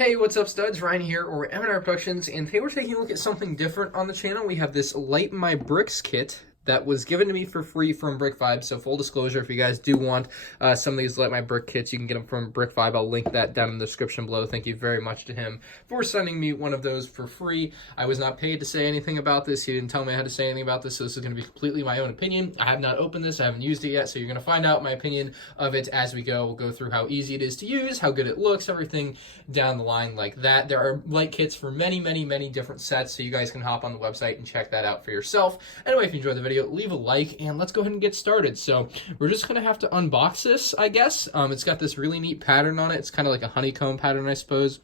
Hey, what's up, studs? Ryan here, or MandRproductions, and today we're taking a look at something different on the channel. We have this Light My Bricks kit that was given to me for free from Brick Vibe. So full disclosure, if you guys do want some of these Light My Brick kits, you can get them from Brick Vibe. I'll link that down in the description below. Thank you very much to him for sending me one of those for free. I was not paid to say anything about this. He didn't tell me I had to say anything about this, so this is going to be completely my own opinion. I have not opened this. I haven't used it yet, so you're going to find out my opinion of it as we go. We'll go through how easy it is to use, how good it looks, everything down the line like that. There are light kits for many different sets, so you guys can hop on the website and check that out for yourself. Anyway, if you enjoyed the video, leave a like, and let's go ahead and get started. So we're just gonna have to unbox this, I guess. It's got this really neat pattern on it. It's kind of like a honeycomb pattern, I suppose.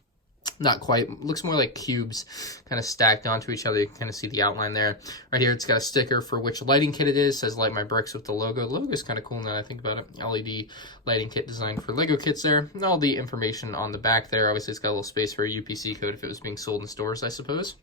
Not quite. Looks more like cubes kind of stacked onto each other. You can kind of see the outline there. Right here, it's got a sticker for which lighting kit it is. It says Light My Bricks with the logo. The logo is kind of cool now that I think about it. LED lighting kit designed for Lego kits there. And all the information on the back there. Obviously, it's got a little space for a UPC code if it was being sold in stores, I suppose.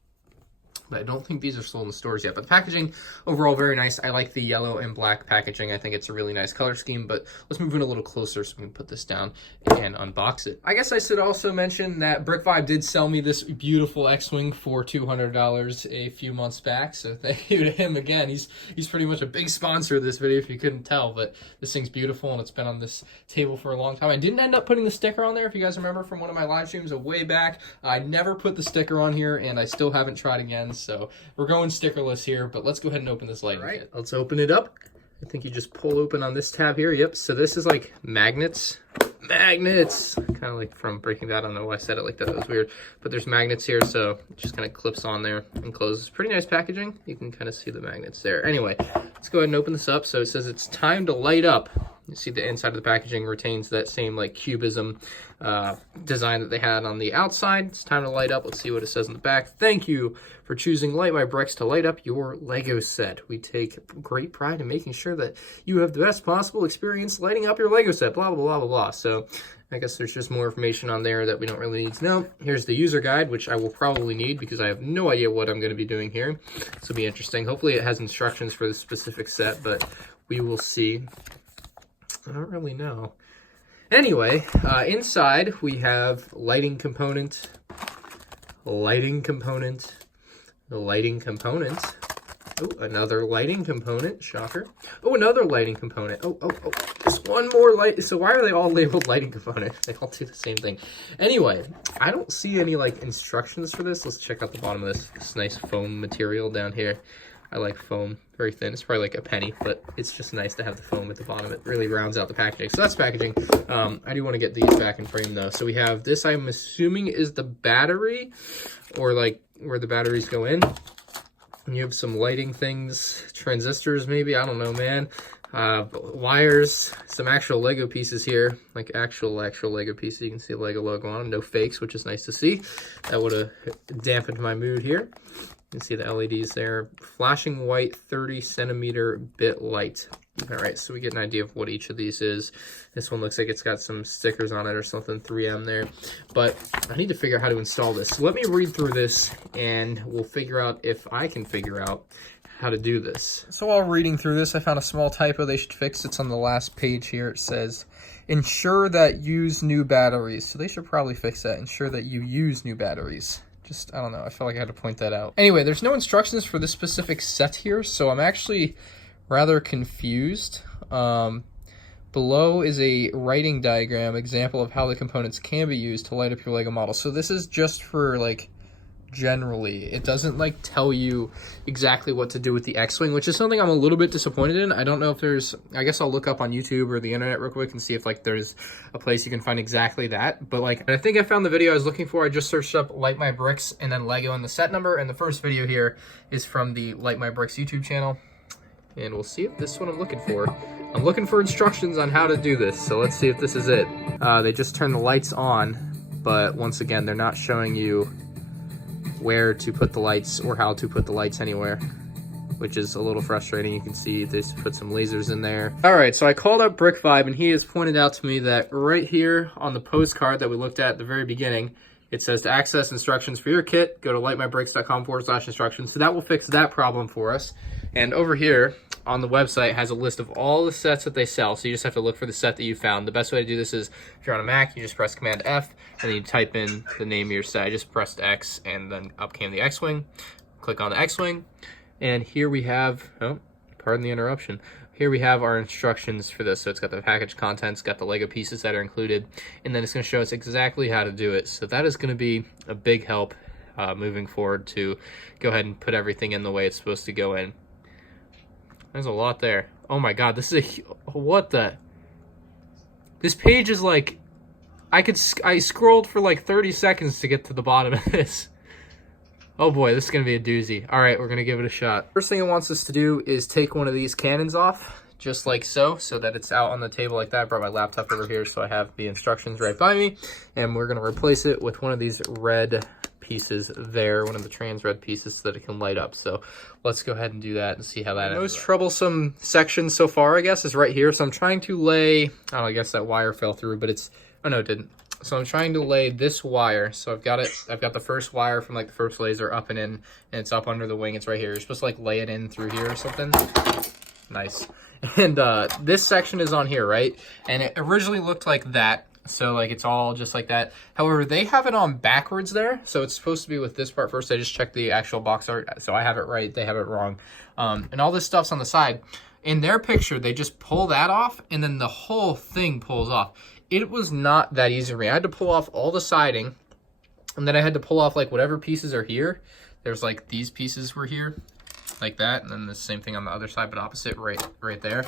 But I don't think these are sold in stores yet. But the packaging, overall, very nice. I like the yellow and black packaging. I think it's a really nice color scheme. But let's move in a little closer so we can put this down and unbox it. I guess I should also mention that Brick Vibe did sell me this beautiful X-Wing for $200 a few months back. So thank you to him again. He's pretty much a big sponsor of this video if you couldn't tell. But this thing's beautiful and it's been on this table for a long time. I didn't end up putting the sticker on there, if you guys remember from one of my live streams a way back. I never put the sticker on here and I still haven't tried again. So we're going stickerless here, but let's go ahead and open this lighting kit. Let's open it up. I think you just pull open on this tab here. Yep, so this is like magnets. Magnets! Kind of like from Breaking Bad. I don't know why I said it like that. That was weird. But there's magnets here, so it just kind of clips on there and closes. Pretty nice packaging. You can kind of see the magnets there. Anyway, let's go ahead and open this up. So it says it's time to light up. You see the inside of the packaging retains that same like cubism design that they had on the outside. It's time to light up. Let's see what it says in the back. Thank you for choosing Light My Bricks to light up your Lego set. We take great pride in making sure that you have the best possible experience lighting up your Lego set. Blah, blah, blah, blah, blah. So I guess there's just more information on there that we don't really need to know. Here's the user guide, which I will probably need because I have no idea what I'm going to be doing here. This will be interesting. Hopefully it has instructions for the specific set, but we will see. I don't really know. Anyway, inside we have lighting component, lighting component, the lighting component. Oh, another lighting component. Shocker. Oh, another lighting component. Oh, there's one more light. So why are they all labeled lighting component? They all do the same thing. Anyway, I don't see any like instructions for this. Let's check out the bottom of this nice foam material down here. I like foam, very thin. It's probably like a penny, but it's just nice to have the foam at the bottom. It really rounds out the packaging. So that's packaging. I do want to get these back in frame though. So we have this, I'm assuming is the battery, or like where the batteries go in. And you have some lighting things, transistors maybe, I don't know, man. Wires, some actual Lego pieces here, like actual Lego pieces. You can see the Lego logo on them, no fakes, which is nice to see. That would have dampened my mood here. You can see the LEDs there. Flashing white 30 centimeter bit light. All right, so we get an idea of what each of these is. This one looks like it's got some stickers on it or something, 3M there. But I need to figure out how to install this. So let me read through this and we'll figure out if I can figure out how to do this. So while reading through this, I found a small typo they should fix. It's on the last page here. It says, ensure that use new batteries. So they should probably fix that. Ensure that you use new batteries. Just, I don't know, I felt like I had to point that out. Anyway, there's no instructions for this specific set here, so I'm actually rather confused. Below is a writing diagram example of how the components can be used to light up your Lego model. So this is just for, like, generally. It doesn't, like, tell you exactly what to do with the X-Wing, which is something I'm a little bit disappointed in. I don't know if there's, I guess I'll look up on YouTube or the internet real quick and see if, like, there's a place you can find exactly that. But, like, I think I found the video I was looking for. I just searched up Light My Bricks and then Lego and the set number, and the first video here is from the Light My Bricks YouTube channel. And we'll see if this is what I'm looking for. I'm looking for instructions on how to do this, so let's see if this is it. They just turn the lights on, but once again, they're not showing you where to put the lights or how to put the lights anywhere, which is a little frustrating. You can see they put some lasers in there. All right, so I called up Brick Vibe and he has pointed out to me that right here on the postcard that we looked at the very beginning, It says to access instructions for your kit, go to lightmybricks.com/instructions. So that will fix that problem for us. And over here on the website has a list of all the sets that they sell. So you just have to look for the set that you found. The best way to do this is if you're on a Mac, you just press Command F and then you type in the name of your set. I just pressed X and then up came the X-Wing. Click on the X-Wing. And here we have, oh, pardon the interruption. Here we have our instructions for this. So it's got the package contents, got the Lego pieces that are included, and then it's going to show us exactly how to do it. So that is going to be a big help moving forward to go ahead and put everything in the way it's supposed to go in. There's a lot there. Oh my God, this is what the? This page is like, I scrolled for like 30 seconds to get to the bottom of this. Oh boy, this is going to be a doozy. All right, we're going to give it a shot. First thing it wants us to do is take one of these cannons off, just like so that it's out on the table like that. I brought my laptop over here so I have the instructions right by me. And we're going to replace it with one of these red pieces there, one of the trans red pieces so that it can light up. So let's go ahead and do that and see how that ends. The most troublesome section so far, I guess, is right here. So I'm trying to lay, I guess that wire fell through, but it's, oh no, it didn't. So I'm trying to lay this wire. So I've got the first wire from like the first laser up and in, and it's up under the wing. It's right here. You're supposed to like lay it in through here or something. Nice. And this section is on here, right? And it originally looked like that. So like it's all just like that. However, they have it on backwards there. So it's supposed to be with this part first. I just checked the actual box art. So I have it right. They have it wrong. And all this stuff's on the side. In their picture, they just pull that off and then the whole thing pulls off. It was not that easy for me. I had to pull off all the siding, and then I had to pull off like whatever pieces are here. There's like these pieces were here, like that, and then the same thing on the other side, but opposite, right there.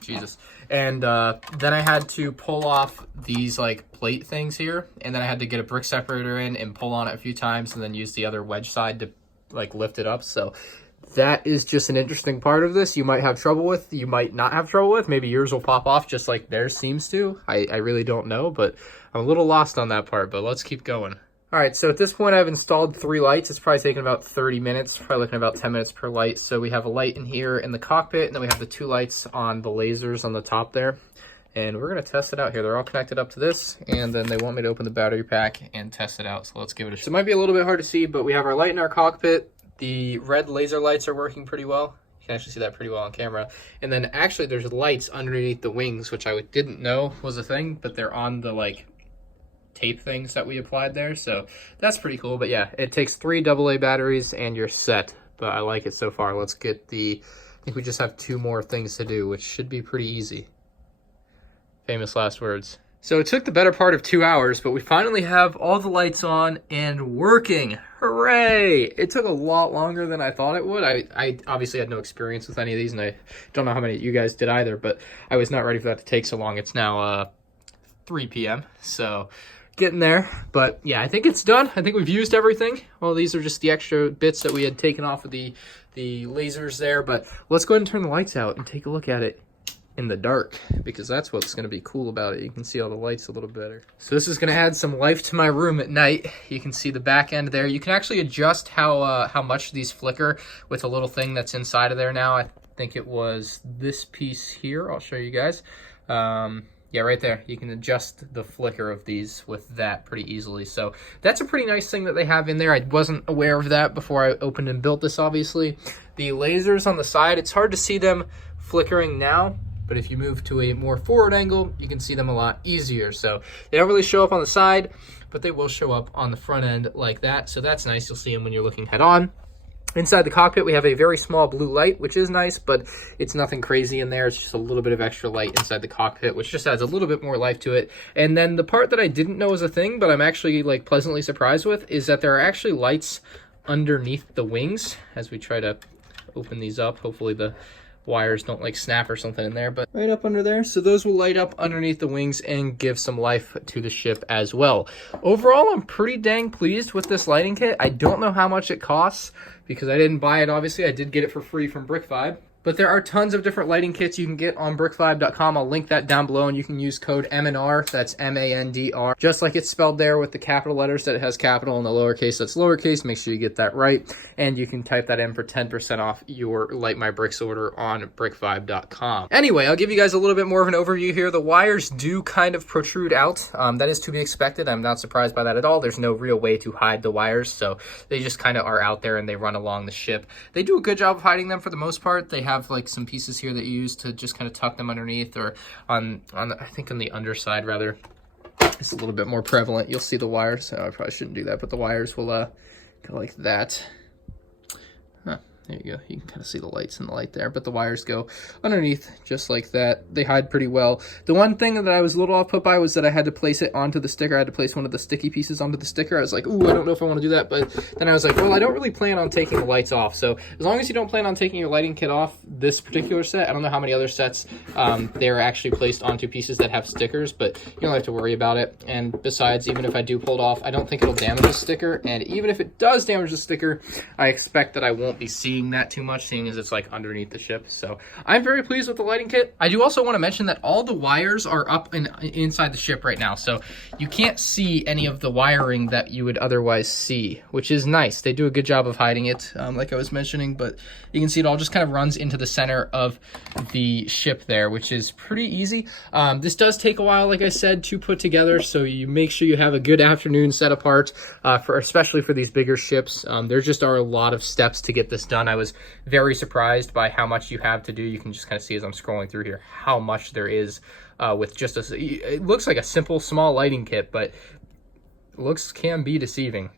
Jesus. And then I had to pull off these like plate things here, and then I had to get a brick separator in and pull on it a few times, and then use the other wedge side to like lift it up. So that is just an interesting part of this. You might have trouble with, you might not have trouble with. Maybe yours will pop off just like theirs seems to. I really don't know, but I'm a little lost on that part, but let's keep going. All right, so at this point I've installed 3 lights. It's probably taken about 30 minutes, probably looking at about 10 minutes per light. So we have a light in here in the cockpit, and then we have the 2 lights on the lasers on the top there. And we're gonna test it out here. They're all connected up to this, and then they want me to open the battery pack and test it out. So let's give it a shot. So it might be a little bit hard to see, but we have our light in our cockpit. The red laser lights are working pretty well. You can actually see that pretty well on camera. And then actually there's lights underneath the wings, which I didn't know was a thing, but they're on the like tape things that we applied there. So that's pretty cool. But yeah, it takes 3 AA batteries and you're set. But I like it so far. Let's get I think we just have 2 more things to do, which should be pretty easy. Famous last words. So it took the better part of 2 hours, but we finally have all the lights on and working. Hooray! It took a lot longer than I thought it would. I obviously had no experience with any of these, and I don't know how many you guys did either, but I was not ready for that to take so long. It's now 3 p.m., so getting there. But yeah, I think it's done. I think we've used everything. Well, these are just the extra bits that we had taken off of the lasers there, but let's go ahead and turn the lights out and take a look at it in the dark, because that's what's going to be cool about it. You can see all the lights a little better. So this is going to add some life to my room at night. You can see the back end there. You can actually adjust how much these flicker with a little thing that's inside of there now. I think it was this piece here. I'll show you guys. Yeah, right there. You can adjust the flicker of these with that pretty easily. So that's a pretty nice thing that they have in there. I wasn't aware of that before I opened and built this, obviously. The lasers on the side, it's hard to see them flickering now, but if you move to a more forward angle, you can see them a lot easier. So they don't really show up on the side, but they will show up on the front end like that. So that's nice. You'll see them when you're looking head on. Inside the cockpit, we have a very small blue light, which is nice, but it's nothing crazy in there. It's just a little bit of extra light inside the cockpit, which just adds a little bit more life to it. And then the part that I didn't know was a thing, but I'm actually like pleasantly surprised with, is that there are actually lights underneath the wings. As we try to open these up, hopefully the wires don't like snap or something in there, but right up under there. So those will light up underneath the wings and give some life to the ship as well. Overall, I'm pretty dang pleased with this lighting kit. I don't know how much it costs because I didn't buy it, obviously. I did get it for free from Brick Vibe, But there are tons of different lighting kits you can get on brick5.com. I'll link that down below, and you can use code MandR, that's MandR, just like it's spelled there with the capital letters, that it has capital, and the lowercase that's lowercase. Make sure you get that right, and you can type that in for 10% off your Light My Bricks order on brick5.com. Anyway, I'll give you guys a little bit more of an overview here. The wires do kind of protrude out. That is to be expected. I'm not surprised by that at all. There's no real way to hide the wires, so they just kind of are out there and they run along the ship. They do a good job of hiding them for the most part. They have like some pieces here that you use to just kind of tuck them underneath, or on I think on the underside rather. It's a little bit more prevalent. You'll see the wires. I probably shouldn't do that, but the wires will go like that. There you go. You can kind of see the lights in the light there, but the wires go underneath just like that. They hide pretty well. The one thing that I was a little off put by was that I had to place it onto the sticker. I had to place one of the sticky pieces onto the sticker. I was like, ooh, I don't know if I want to do that, but then I was like, well, I don't really plan on taking the lights off. So as long as you don't plan on taking your lighting kit off this particular set, I don't know how many other sets they're actually placed onto pieces that have stickers, but you don't have to worry about it. And besides, even if I do pull it off, I don't think it'll damage the sticker. And even if it does damage the sticker, I expect that I won't be seeing that too much, seeing as it's like underneath the ship. So I'm very pleased with the lighting kit. I do also want to mention that all the wires are up inside the ship right now, so you can't see any of the wiring that you would otherwise see, which is nice. They do a good job of hiding it, like I was mentioning, but you can see it all just kind of runs into the center of the ship there, which is pretty easy. This does take a while, like I said, to put together, so you make sure you have a good afternoon set apart, especially for these bigger ships. There just are a lot of steps to get this done. I was very surprised by how much you have to do. You can just kind of see as I'm scrolling through here how much there is with just it looks like a simple small lighting kit, but looks can be deceiving.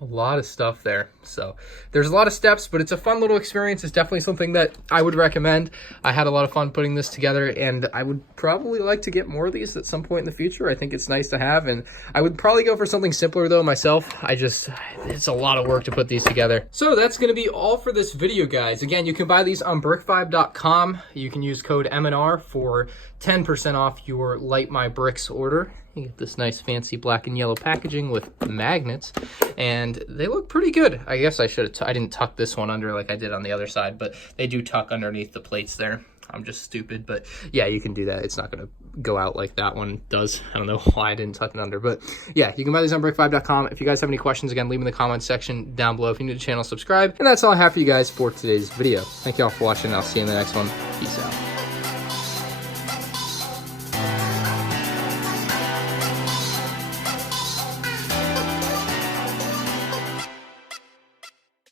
A lot of stuff there. So there's a lot of steps, but it's a fun little experience. It's definitely something that I would recommend. I had a lot of fun putting this together, and I would probably like to get more of these at some point in the future. I think it's nice to have, and I would probably go for something simpler though myself. It's a lot of work to put these together. So that's going to be all for this video, guys. Again, you can buy these on brick5.com. You can use code MNR for 10% off your Light My Bricks order. You get this nice fancy black and yellow packaging with magnets, and they look pretty good. I guess I didn't tuck this one under like I did on the other side, but they do tuck underneath the plates there. I'm just stupid, but yeah, you can do that. It's not going to go out like that one does. I don't know why I didn't tuck it under, but yeah, you can buy these on brick5.com. If you guys have any questions, again, leave them in the comments section down below. If you're new to the channel, subscribe. And that's all I have for you guys for today's video. Thank you all for watching, and I'll see you in the next one. Peace out.